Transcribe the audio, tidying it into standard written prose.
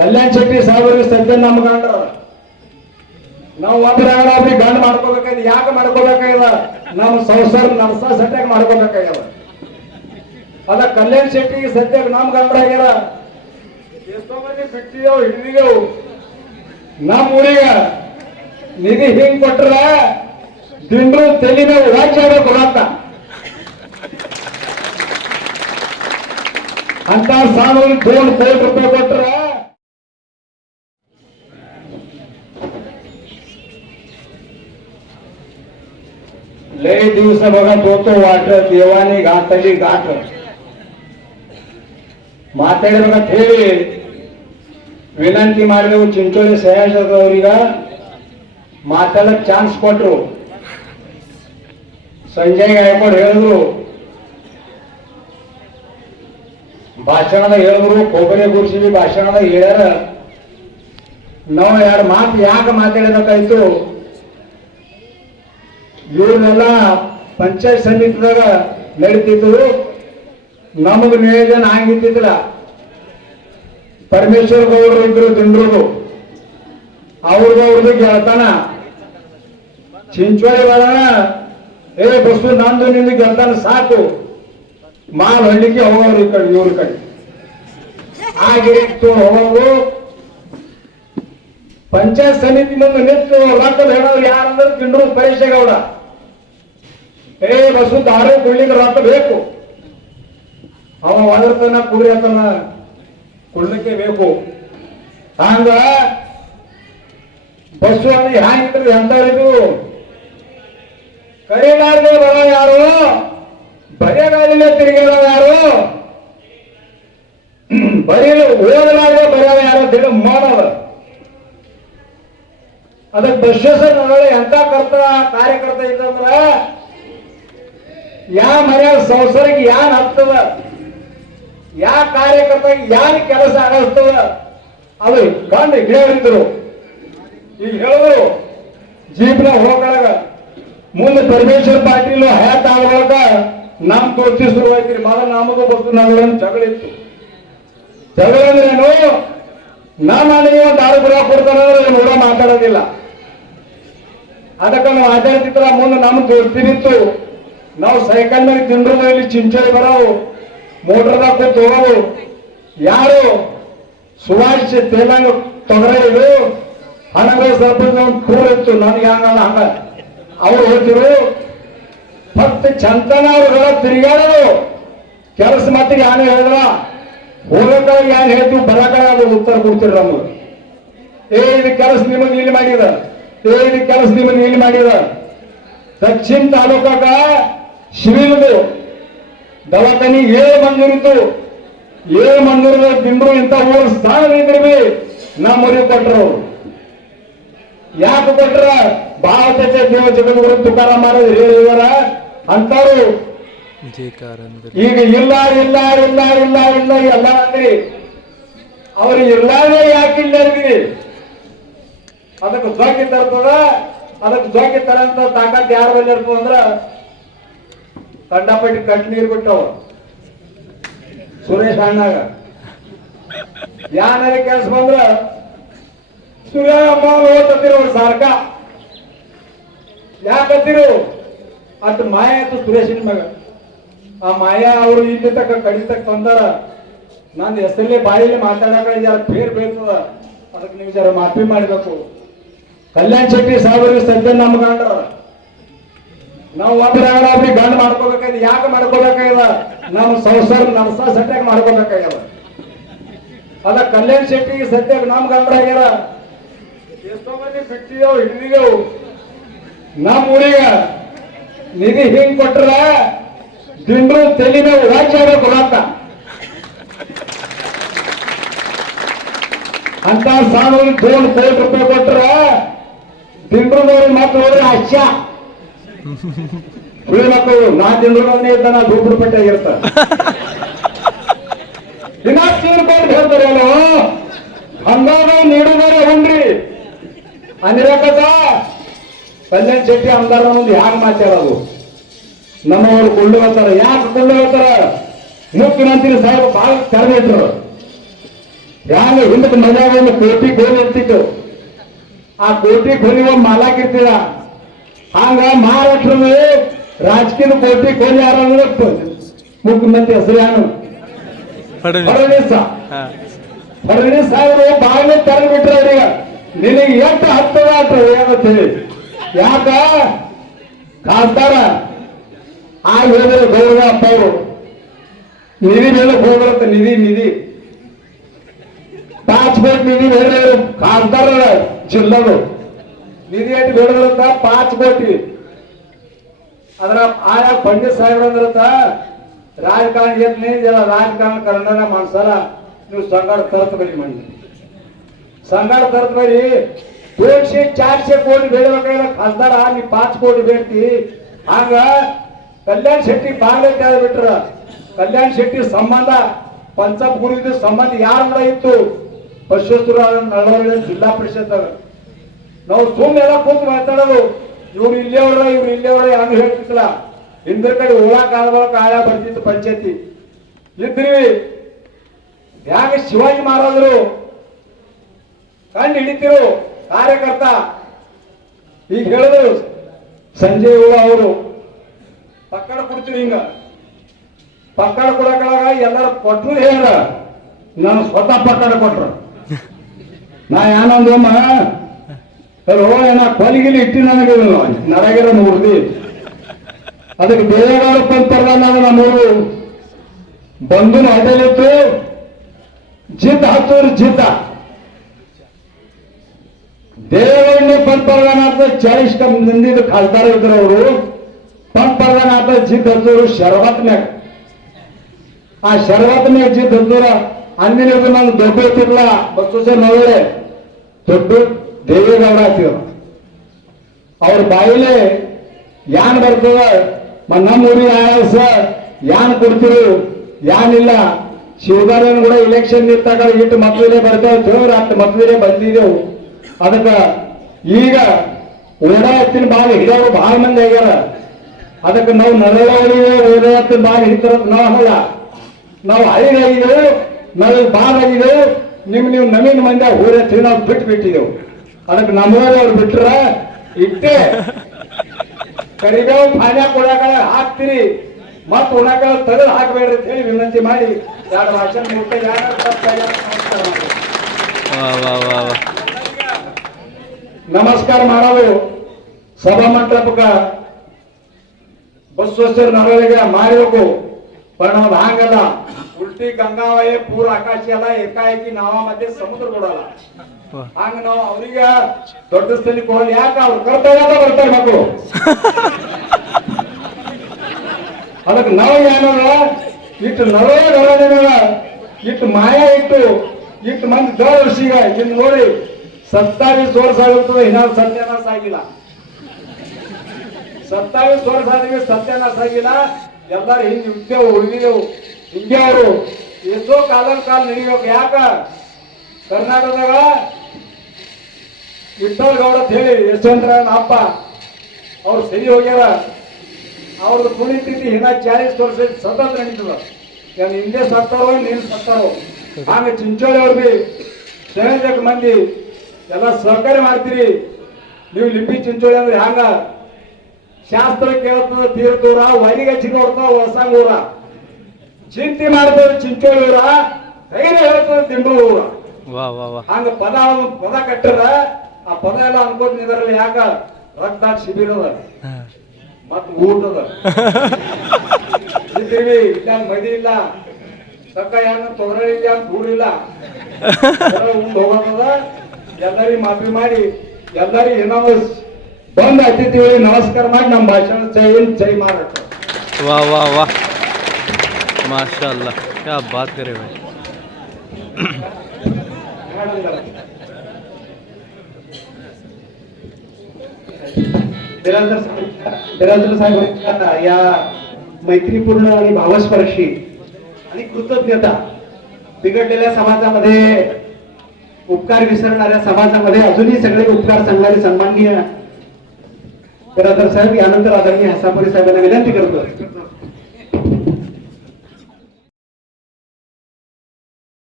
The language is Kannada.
ಕಲ್ಯಾಣ್ ಶೆಟ್ಟಿ ಸಾಹೇಬರಿಗೆ ಸದ್ಯ ನಮ್ಮ ಗಂಡ ನಾವು ಒಬ್ಬರಾಗ್ರಿ ಗಂಡ ಮಾಡ್ಕೋಬೇಕಾಗಿದೆ. ಯಾಕೆ ಮಾಡ್ಕೋಬೇಕಾಗ್ಯದ? ನಮ್ಮ ಸಂಸಾರ ನಡ್ಸ ಸಟ್ಯಾಗ ಮಾಡ್ಕೋಬೇಕಾಗ್ಯದ. ಅದ ಕಲ್ಯಾಣ್ ಶೆಟ್ಟಿಗೆ ಸದ್ಯ ನಮ್ ಗಂಡ ಆಗ್ಯಾರ. ಎಷ್ಟೋ ಮಂದಿ ಬಿಟ್ಟಿದೇವು ಹಿಡಿದಿದೇವು. ನಮ್ಮ ಊರಿಗ ನಿಧಿ ಹಿಂಗ್ ಕೊಟ್ರ ದಿಂಡ್ರು ತಲೆ ಮೇಲೆ ರಾಜ್ಯ ಕೊಡತ್ತ ಅಂತ ಸಾಲಲ್ಲಿ 2 ಕೋಟಿ ರೂಪಾಯಿ ಕೊಟ್ರ लय दिवस बघा तो वाट देवाने घातली गाठ ಮಾತಾಡಿ ಬघा ಹೇಳಿ ವಿನಂತಿ ಮಾಡಿದೆವು. ಚಿಂಚೋಳಿ ಸಯಾಜ್ ಅವರಿಗೆ ಮಾತಾಡಕ್ ಚಾನ್ಸ್ ಕೊಟ್ರು. ಸಂಜಯ್ ಗಾಯಕವಾಡ್ ಹೇಳಿದ್ರು, ಭಾಷಣದಾಗ ಹೇಳಿದ್ರು, ಕೊಬ್ಬರಿ ಗುಡಿಸಿ ಭಾಷಣದಾಗ ಹೇಳ್ಯಾರ. ನಾವು 2 ಮಾತು ಯಾಕೆ ಮಾತಾಡಬೇಕಾಯ್ತು? ಇವ್ರನ್ನೆಲ್ಲ ಪಂಚಾಯತ್ ಸಮಿತಿದಾಗ ನಡೀತಿದ್ರು. ನಮಗ ನಿಯೋಜನೆ ಹಂಗಿದ್ದಿಲ್ಲ. ಪರಮೇಶ್ವರ್ ಗೌಡರು ಇದ್ರು ದಿಂಡ್ರು, ಅವ್ರದ್ದು ಗೆಳತನ. ಚಿಂಚೋಳಿ ಬರೋಣ ಬಸ್ಸು ನಂದು ನಿಂದು ಗೆಳತನ ಸಾಕು, ಮಾಲ್ ಹಳ್ಳಿಗೆ ಹೋಗೋರು ಈ ಕಡೆ ಇವ್ರ ಕಡೆ ಆಗಿತ್ತು ಹೋಗೋರು. ಪಂಚಾಯತ್ ಸಮಿತಿ ಮುಂದೆ ನಿಂತು ರೊಕ್ಕದ ಹೇಳೋರು ಯಾರಂದ್ರೆ ದಿಂಡ್ರು ಪರೇಶಗೌಡ. ಬಸ್ಸು ದಾರು ಕುಡ್ಲಿಕ್ಕೆ ರೊಕ್ಕ ಬೇಕು, ಅವ ಒದರ್ತನ ಕುಡಿಯತನ ಕುಡ್ಲಿಕ್ಕೆ ಬೇಕು. ಹಂಗ ಬಸ್ಸು ಅಲ್ಲಿ ಹ್ಯಾಂಗಿದ್ರು ಎಂತವರಿಗೂ ಕರೀಲಾರ್ದೆ ಬರೋ ಯಾರು, ಬರೆಗಾಲಿಲ್ಲ ತಿರುಗಾಡ ಯಾರು, ಬರೀಲು ಓದಲಾರ್ದೆ ಬರೆಯ ಯಾರು ತಿಳಿ ಮಾಡೋದ. ಅದಕ್ಕೆ ಬಸವೇಶ್ವರ ಎಂತ ಕಾರ್ಯಕರ್ತ ಇದ್ದಂದ್ರ ಯಾ ಮರ್ಯಾದ ಸಂಸಾರಕ್ಕೆ ಯಾನ್ ಹತ್ತದ, ಯಾ ಕಾರ್ಯಕರ್ತ ಯಾನ್ ಕೆಲಸ ಆಗಿಸ್ತದ ಅದು ಕಂಡು ಹಿಡಿಯರಿದ್ರು. ಈಗ ಹೇಳಿದ್ರು ಜೀಪ್ನ ಹೋಗಲಾಗ ಮುಂದೆ ಪರಮೇಶ್ವರ್ ಪಾಟೀಲ್ ಹ್ಯಾಟ್ ಆಗುವಾಗ ನಮ್ ತೋರ್ಸಿ ಶುರುವಾಯ್ತಿರಿ. ಮೊದಲು ನಮಗೂ ಬಸ್ಸು ನಗರ ಜಗಳ ಇತ್ತು. ಜಗಳ ಅಂದ್ರೇನು? ನಮ್ಮ ಮನೆಗೆ ಒಂದು 6 ಗುರ ಕೊಡ್ತಾರಂದ್ರೆ ನೋಡ ಮಾತಾಡೋದಿಲ್ಲ. ಅದಕ್ಕೆ ನಾವು ಮಾತಾಡ್ತಿದ್ರ ಮುಂದೆ ನಮ್ಗೆ ತೋರ್ತಿನಿತ್ತು. ನಾವು ಸೈಕಲ್ ಮೇಲೆ ದಿಂಡ್ರದಲ್ಲಿ ಚಿಂಚೋಳಿ ಬರೋವು, ಮೋಟರ್ದಾಗ ಕೂತು ಹೋಗೋವು. ಯಾರು ಸುಭಾಷ್ ತೇಲಂಗ ತೊಗರ ಇದು ಹಣಗಳ ಸರ್ಪಂಚ ಟೂರ್ ಇತ್ತು. ನನಗೆ ಹಂಗಲ್ಲ ಹಂಗ ಅವ್ರು ಹೋಗ್ತಿರು. ಫಕ್ತ ಚಂತನ ಅವ್ರುಗಳ ತಿರುಗಾಡೋದು ಕೆಲಸ ಮಾತಿಗೆ ಯಾನು ಹೇಳಿದ್ರ ಹೋಗಕ್ಕಾಗಿ ಯಾರು ಹೇಳ್ತೀವಿ, ಬರಕಾಗ ಅದು ಉತ್ತರ ಕೊಡ್ತಿರ ನಮ್ಗೆ. ಇದು ಕೆಲಸ ನಿಮಗೆ ಇಲ್ಲಿ ಮಾಡಿದ, ಇದು ಕೆಲಸ ನಿಮಗೆ ಇಲ್ಲಿ ಮಾಡಿದ. ದಕ್ಷಿಣ ತಾಲೂಕಾಗ ಶಿವಿಲ್ದು ದವಾಖಾನಿ 7 ಮಂಜೂರಿತ್ತು. 7 ಮಂಜೂರದ ದಿಂಡ್ರು ಇಂಥ ಊರು ಸ್ಥಾನ ಇದ್ರಿ ನಮ್ಮ ಊರಿಗೆ ಕೊಟ್ಟರು. ಯಾಕೆ ಕೊಟ್ರ? ಭಾರತಕ್ಕೆ ದೇವ ಜಗದ್ಗುರು ತುಕಾರಾಮ್ ಹೇಳಿದಾರ ಅಂತವ್ರು. ಈಗ ಇಲ್ಲ ಇಲ್ಲ ಇಲ್ಲ ಇಲ್ಲ ಇಲ್ಲ ಎಲ್ಲ ಅಂದ್ರಿ, ಅವ್ರು ಇರ್ಲಾರ್ದೇ ಯಾಕಿಲ್ಲ ಅಂದ್ರಿ. ಅದಕ್ಕೆ ಜ್ವಾಕಿ ತರ್ತದ. ಅದಕ್ಕೆ ಜ್ವಾಕಿ ತರಂತ ತಾಕತ್ ಯಾರ ಬಲ್ಲಿ ಇರ್ತದ ಅಂದ್ರ ಕಂಡಪಟ್ಟಿ ಕಟ್ ನೀರು ಬಿಟ್ಟವ ಸುರೇಶ್ ಅಣ್ಣಾಗ. ಯಾರ ಕೆಲಸ ಬಂದ್ರ ಸುರೇಶಮ್ಮ ಓದ್ತಿರು ಅವ್ರು ಸಾರ್ಕ ಯಾಕತ್ತಿರು ಅಟ್ ಮಾಯ ಆಯ್ತು ಸುರೇಶನ್ ಮಗ. ಆ ಮಾಯಾ ಅವರು ಇಲ್ಲಿ ತಕ್ಕ ಕಡಿತಕ್ಕ ತಂದಾರ. ನಂದು ಹೆಸರಲ್ಲೇ ಬಾಯಲ್ಲಿ ಮಾತಾಡಕ ಜರ ಫೇರ್ ಬೀಳ್ತದ. ಅದಕ್ಕೆ ನೀವು ಜರ ಮಾಫಿ ಮಾಡಬೇಕು. ಕಲ್ಯಾಣ್ ಶೆಟ್ಟಿ ಸಾಹೇಬರಿಗೆ ಸದ್ಯ ನಮ್ಮ ಗಂಡ ನಾವು ಒಬ್ಬರಾಗ್ರಿ ಗಂಡ ಮಾಡ್ಕೋಬೇಕಾಗಿದೆ. ಯಾಕೆ ಮಾಡ್ಕೋಬೇಕಾಗ್ಯದ? ನಮ್ಮ ಸಂಸಾರ ನಡ್ಸ ಸಟ್ಯಾಗ ಮಾಡ್ಕೋಬೇಕಾಗ್ಯದ. ಅದ ಕಲ್ಯಾಣ್ ಶೆಟ್ಟಿಗೆ ಸದ್ಯ ನಮ್ ಗಂಡ ಆಗ್ಯಾರ. ಎಷ್ಟೋ ಮಂದಿ ಬಿಟ್ಟಿದೇವು ಹಿಡಿದಿದೇವು. ನಮ್ಮ ಊರಿಗ ನಿಧಿ ಹಿಂಗ್ ಕೊಟ್ರ ದಿಂಡ್ರು ತಲೆ ಮೇಲೆ ರಾಜ್ಯ ಕೊಡತ್ತ ಅಂತ ಸಾಲಲ್ಲಿ 2 ಕೋಟಿ ರೂಪಾಯಿ ಕೊಟ್ರ ದಿಂಡ್ರದವ್ರಿಗೆ ಮಕ್ಕಳು ಹೋದ್ರೆ ಹಚ್ಚ ಹುಳಿ ಮಕ್ಕಳು. ನಾ ದಿಂಡ್ರದವನ್ನೇ ಇದ್ದ ನಾ ರೂಪಪಟ್ಟೆ ಆಗಿರ್ತ ದಿನ ತೀರ್ಕೊಂಡು ಹೇಳ್ತಾರೆ ಅಲ್ಲೋ ಹಂಗಾದ ನೀಡುದಾರೆ ಹುಂಡ್ರಿ ಅನಿರಕತ. ಕಲ್ಯಾಣ್ ಶೆಟ್ಟಿ ಅಮ್ದಾರ ಮುಂದೆ ಯಾಕೆ ಮಾತಾಡೋದು? ನಮ್ಮವರು ಕೊಳ್ಳು ಹೋಗ್ತಾರ. ಯಾಕೆ ಕೊಳ್ಳು ಹೋಗ್ತಾರ? ಮುಖ್ಯಮಂತ್ರಿ ಸಾಹೇಬ್ ಬಾಳ ತೆರೆದಿಟ್ರು. ಹ್ಯಾಂಗ ಹಿಂದಕ್ಕೆ ಮನ್ಯಾಗ ಒಂದು ಕೋಟಿ ಗೋಲಿ ಇರ್ತಿತ್ತು, ಆ ಕೋಟಿ ಗೋಲಿ ಒಂದು ಮಾಲಾಕಿರ್ತೀರ. ಹಂಗ ಮಹಾರಾಷ್ಟ್ರದಲ್ಲಿ ರಾಜಕೀಯ ಕೋಟಿ ಗೋಲಿ ಯಾರು ಅಂದ್ರೆ ಮುಖ್ಯಮಂತ್ರಿ ಹೆಸರು ಯಾನು? ಫಡಣೀಸ್. ಫಡಣೀಸ್ ಅವರು ಬಾಗಿಲು ತೆರೆದು ಬಿಟ್ರ ಅವ್ರಿಗೆ ನಿನಗೆ ಎಷ್ಟು ಹತ್ತದ ಅಂತ ಹೇಳಿ. ಯಾಕ ಕಾಸ್ತಾರ ಆ ಹೇಳಿದ್ರೆ ಗೌರವ ಅಪ್ಪ ಅವರು ನಿಧಿ ಮೇಲೆ ಹೋಗ್ಬರುತ್ತೆ. ನಿಧಿ ಪಾಸ್ಪೋರ್ಟ್ ನಿಧಿ ಬೇರೆ ಕಾಸ್ತಾರ ಜಿಲ್ಲದು ನಿಧಿ ಆಯ್ತು ಬೇಡ ಬರುತ್ತ 5 ಕೋಟಿ. ಅದ್ರ ಆಯಾ ಪಂಡಿತ್ ಸಾಹೇಬ್ರ ಅಂದ್ರತ್ತ ರಾಜಕಾರಣ ರಾಜಕಾರಣ ಕನ್ನಡ ಮಾನ್ಸಲ ನೀವು ಸಂಗಾಡ ತರತ್ ಬರಿ ಮಾಡಿ ಸಂಗಾಡ ತರತ್ ಬರಿ 200-400 ಕೋಟಿ ಬೇಡಬೇಕಾಗಿಲ್ಲ ಖಾಸ್ದಾರ ನೀ 5 ಕೋಟಿ ಬೇಡ್ತಿ. ಹಂಗ ಕಲ್ಯಾಣ್ ಶೆಟ್ಟಿ ಬಾಗ್ಲೆ ತೆಗೆದು ಬಿಟ್ರ. ಕಲ್ಯಾಣ್ ಶೆಟ್ಟಿ ಸಂಬಂಧ ಪಂಚಾಯತ್ ಗುರುವಿನ ಸಂಬಂಧ ಯಾರ ಕೂಡ ಇತ್ತು? ಬಸವೇಶ್ವರ ನಡವಳ್ಳಿ ಜಿಲ್ಲಾ ಪರಿಷತ್ ನಾವು ಸುಮ್ಮನೆ ಎಲ್ಲ ಕೂತು ಮಾತಾಡೋದು. ಇವ್ರು ಇಲ್ಲೇವ್ರ ಹಂಗ ಹೇಳ್ತಿತ್ತಲ್ಲ. ಹಿಂದ್ರ ಕಡೆ ಹೋಗಾಕ ಆಳ್ಬಳಕ ಆಳ ಬರ್ತಿತ್ತು ಪಂಚಾಯತಿ ಇದ್ರಿ. ಹ್ಯಾಂಗ ಶಿವಾಜಿ ಮಹಾರಾಜರು ಕಂಡು ಹಿಡಿತಿರು ಕಾರ್ಯಕರ್ತ. ಈಗ ಹೇಳಿದ್ರು ಸಂಜಯ್ ಹುಳ ಅವರು ಪಕ್ಕಡ ಕೊಡ್ತೀರಿ. ಹಿಂಗ ಪಕ್ಕಡ ಕೊಡಕಾಗ ಎಲ್ಲರೂ ಕೊಟ್ಟರು ಹೇಳ ನಾನು ಸ್ವತಃ ಪಕ್ಕಡ ಕೊಟ್ರು. ನಾ ಏನಂದಮ್ಮ ಏನ ಕೊಲಿಗಿಲಿ ಇಟ್ಟಿ ನನಗೆ ನರಗಿರ ಮೂರ್ತಿ ಅದಕ್ಕೆ ದೇವೇಗೌಡ ಪಂಪರ್ದ ನಮ್ಮೂರು ಬಂಧುನ ಅಡ್ಡಲಿತ್ತು ಜಿದ್ದ ಹತ್ತೂರು ಜಿದ್ದ ದೇವೇಗೌಡ ಪಂಪರ್ದನಾಥ 40 ಮಂದಿದು ಖಾಸ್ದಾರ ಇದ್ರು. ಅವರು ಪಂಪರ್ದನಾಥ ಜಿದ್ದ ಹತ್ತೂರು ಶರವತ್ ಮ್ಯಾಗ. ಆ ಶರವತ್ ಮ್ಯಾಗ ಜಿದ್ದ ಹತ್ತೂರ ಅಂದಿನ ನಂಗೆ ದೊಡ್ಡ ಗೊತ್ತಿಲ್ಲ. ಬಸವೇಶ್ವರ ನವಳೆ ದೊಡ್ಡ ದೇವೇಗೌಡ ಹಾಕಿದ್ರು. ಅವ್ರ ಬಾಯಿಲೆ ಯಾನ್ ಬರ್ತದ ನಮ್ಮೂರಿಗೆ ಆಯಾಸ ಯಾನ್ ಕೊಡ್ತಿರು ಯಾನಿಲ್ಲ. ಶಿವಗಾರನ್ ಕೂಡ ಇಲೆಕ್ಷನ್ ನಿಂತಾಗ ಇಟ್ಟು ಮಕ್ಕಳೇ ಬರ್ತಾವ ದೇವ್ರ ಅಷ್ಟು ಮಕ್ಕಳೇ ಬಂದಿದ್ದೆವು. ಅದಕ್ಕ ಈಗ ಓಡ ಎತ್ತಿನ ಬಾಲ್ ಹಿಡಿಯೋರು ಬಹಳ ಮಂದಿ ಆಗ್ಯಾರ. ಅದಕ್ಕೆ ನಾವು ನರಳವರಿಗೆ ಓಡ ಎತ್ತಿನ ಬಾಲ್ ಹಿಡಿತಾರ ನಾವು ಅಲ್ಲ. ನಾವು ಹೈರಾಗಿದ್ದೆವು, ನಾವು ಬಾಲ್ ಆಗಿದ್ದೆವು. ನೀವು ನವೀನ ಮಂದಿ ಊರೆತ್ತಿ ನಾವು ಬಿಟ್ಟಿದ್ದೆವು. ಅದಕ್ಕೆ ನಮ್ಮೂರಲ್ಲಿ ಅವ್ರು ಬಿಟ್ರ ಇಟ್ಟೆ ಕರಿಬೇವು ಪಾನ್ಯ ಕೊಡಾಕಳ ಹಾಕ್ತಿರಿ ಮತ್ ಉಣಾಕಳ ತೆಗೆದು ಹಾಕಬೇಡ್ರಿ ಅಂತ ಹೇಳಿ ವಿನಂತಿ ಮಾಡಿ 2 ಭಾಷಣ ಮುಟ್ಟ ನಮಸ್ಕಾರ ಮಾಡೋದು. ಸಭಾ ಮಂಟಪಕ್ಕ ಬಸವೇಶ್ವರ ನರಳಿಗೆ ಮಾಡಬೇಕು. ಪರಿಣಾಮ ಹಂಗಲ್ಲ ಉಲ್ಟಿ ಗಂಗಾವಯ ಪೂರ ಆಕಾಶ ಎಲ್ಲ ಏಕಾಏಕಿ ನಾವ ಮತ್ತೆ ಸಮುದ್ರ ಕೊಡಲ್ಲ. ಹಂಗ ನಾವು ಅವ್ರಿಗೆ ದೊಡ್ಡ ಸ್ಥಳಿ ಕೊಡಲ್ಲ. ಯಾಕ ಅವ್ರು ಕರ್ತವ್ಯ ಬರ್ತಾರೆ ಮಕ್ಕಳು. ಅದಕ್ಕೆ ನಾವು ಏನದ ಇಟ್ಟು ನರಳ ಇಟ್ಟು ಮಾಯ ಇಟ್ಟು ಮಂದಿ ದೊಡ್ಡ ವರ್ಷೀಗ ಇನ್ನು ನೋಡಿ 27 ವರ್ಷ ಆಗಿರ್ತದೆ. ಇನ್ನಾದ್ರು ಸತ್ಯಾನಾಶ ಆಗಿಲ್ಲ. 27 ವರ್ಷ ಆದ್ಮೇಲೆ ಸತ್ಯಾನಾಶ ಆಗಿಲ್ಲ. ಎಲ್ಲಾರು ಹಿಂಗೆ ಇರ್ತೇವು ಉಳಿದೆವು. ಹಿಂಗೆ ಅವರು ಎಷ್ಟೋ ಕಾಲ ನಡಿಬೇಕು. ಯಾಕ ಕರ್ನಾಟಕದಾಗ ವಿಠಲ್ ಗೌಡ ಅಂತ ಹೇಳಿ ಯಶವಂತರಾಯನ ಅಪ್ಪ ಅವ್ರು ಸರಿ ಹೋಗ್ಯಾರ. ಅವ್ರದ್ದು ಪುಣ್ಯತಿಥಿ ಇನ್ನ 40 ವರ್ಷ ಸತತ ನಡೀತದ. ಹಿಂದೆ ಸತ್ತಾರೋ ನೀನು ಸತ್ತಾರೋ. ಹಂಗ ಚಿಂಚೋಳಿ ಅವ್ರು ಬಿ ಸಂಯೋಜಕ ಮಂದಿ ಎಲ್ಲ ಸಹಕಾರ ಮಾಡ್ತೀರಿ. ನೀವು ಲಿಪಿ ಚಿಂಚೋಳಿ ಅಂದ್ರೆ ಹ್ಯಾಂಗ ಶಾಸ್ತ್ರ ಕೇಳ್ತದ ತೀರ್ಥೂರ ಹೊರಗೆ ಹಚ್ಚಿಗೆ ಹೊಡ್ತಾವ ಹೊಸಂಗೂರ ಚಿಂತೆ ಮಾಡ್ತದ ಚಿಂಚೋಳಿ ಊರ ಧೈರ್ಯ ಹೇಳ್ತದ ದಿಂಡೂರು ಊರ. ಹಂಗ ಪದ ಕಟ್ಟದ ಆ ಪದ ಎಲ್ಲ ಅನ್ಕೋತ ನಿಂದ್ರಲ್ಲ. ಯಾಕ ರಕ್ತ ಶಿಬಿರದ ಮತ್ ಊಟದ ಇದ್ದೀವಿ. ಇಲ್ಲ ಮದಿ ಇಲ್ಲ ತಕ್ಕ ಹೆಂಗ ತೊಗರಿ ಇಲ್ಲ ದೂರಿಲ್ಲ ಉಂಡು ಹೋಗೋದ. ಎಲ್ಲರಿಗೂ ಮಾಫಿ ಮಾಡಿ ಎಲ್ಲರಿಗೂ ಇನ್ನೊಂದು ಬಂದ್ ಅತಿಥಿಗಳಿಗೆ ನಮಸ್ಕಾರ ಮಾಡಿ ನಮ್ಮ ಭಾಷಣ ಜೈ ಮಾರಾಟ. वाह वाह वाह माशाल्लाह क्या बात करे भाई. बिराजदार साहेब या मैत्रीपूर्ण आणि भावस्पर्शी आणि कृतज्ञता बिघडलेल्या समाजामध्ये उपकार विसरणाऱ्या समाजामध्ये अजूनही सगळे उपकार सांगणारे सन्माननीय बिराजदार साहेब यानंतर आदरणीय हसापुरी साहेबांना विनंती करतो.